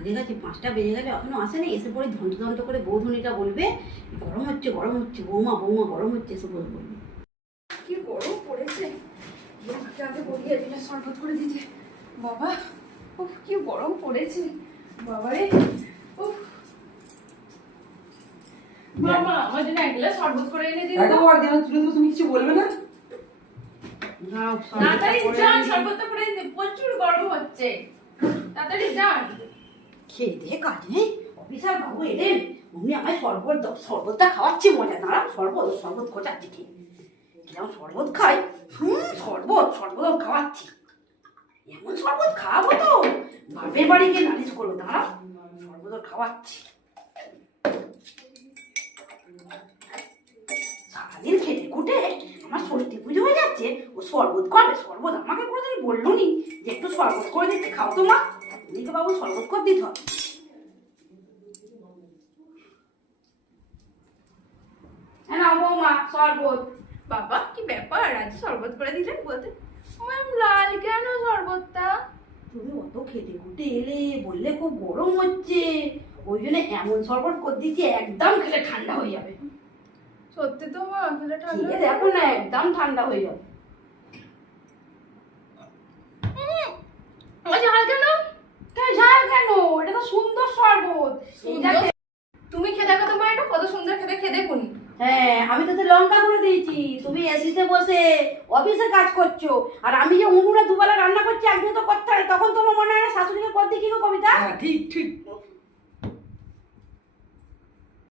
বাজে গেছে, 5টা বেজে গেলে এখনো আসেনি। এসে পরে ধন্ত করে বৌধনিটা বলবে গরম হচ্ছে বৌমা বৌমা গরম হচ্ছে, এসে বলবে। কি গরম পড়েছে, আগে বলিয়ে দিলে শরবত করে দিতে। বাবা উফ কি গরম পড়েছে বাবারে। উফ মামা আমার জন্য এক গ্লাস শরবত করে এনে দিন তো। তুমি কিছু বলবে না? তাড়াতাড়ি যান, শরবতটা করে দিন, প্রচুর গরম হচ্ছে, তাড়াতাড়ি যান। খেয়ে দিয়ে কাজ নেই, অফিসার বাবু এলেন, অমনি আমায় শরবতটা খাওয়াচ্ছি, মজা। দাঁড়া, শরবত খোঁচাচ্ছি, খেয়ে কিরম শরবত খাই। শরবত খাওয়াচ্ছি, এমন শরবত খাওয়াবো তো বাপের বাড়ি গিয়ে নালিশ করবো। দাঁড়া, শরবত খাওয়াচ্ছি। সারাদিন খেটে খুটে আমার ষষ্ঠী পুজো হয়ে যাচ্ছে, ও শরবত করবে। শরবত আমাকে কোনোদিন বললো নি যে একটু শরবত করে দিতে, খাও তো মা। এদিকে বাবু শরবত করে দিতে হবে। হ্যাঁ বৌমা শরবত। বাবা কি ব্যাপার, আজ শরবত করে দিলেন? বলতে ম্যাম লাল কেন শরবতটা? তুমি অত খেটে খুটে এলে, বললে খুব গরম হচ্ছে, ওই জন্য এমন শরবত করে দিচ্ছি, একদম খেলে ঠান্ডা হয়ে যাবে। সত্যি তো মা, খেলে ঠান্ডা খেয়ে দেখো না, একদম ঠান্ডা হয়ে যাবে। ঝাল কেন? ঝাল কেন? এটা তো সুন্দর শরবত। তুমি খেয়ে দেখো তো মা, এটা কত সুন্দর খেতে, খেয়ে দেখুন। হ্যাঁ, আমি তো লঙ্কা করে দিয়েছি, তুমি এসিতে বসে অফিসে কাজ করছো, আর আমি যে উনুনে দুবেলা রান্না করছি, একদিন তো করতে হয়, তখন তোমার মনে হয় না শাশুড়িকে করতে কি গো কবিতা? ঠিক ঠিক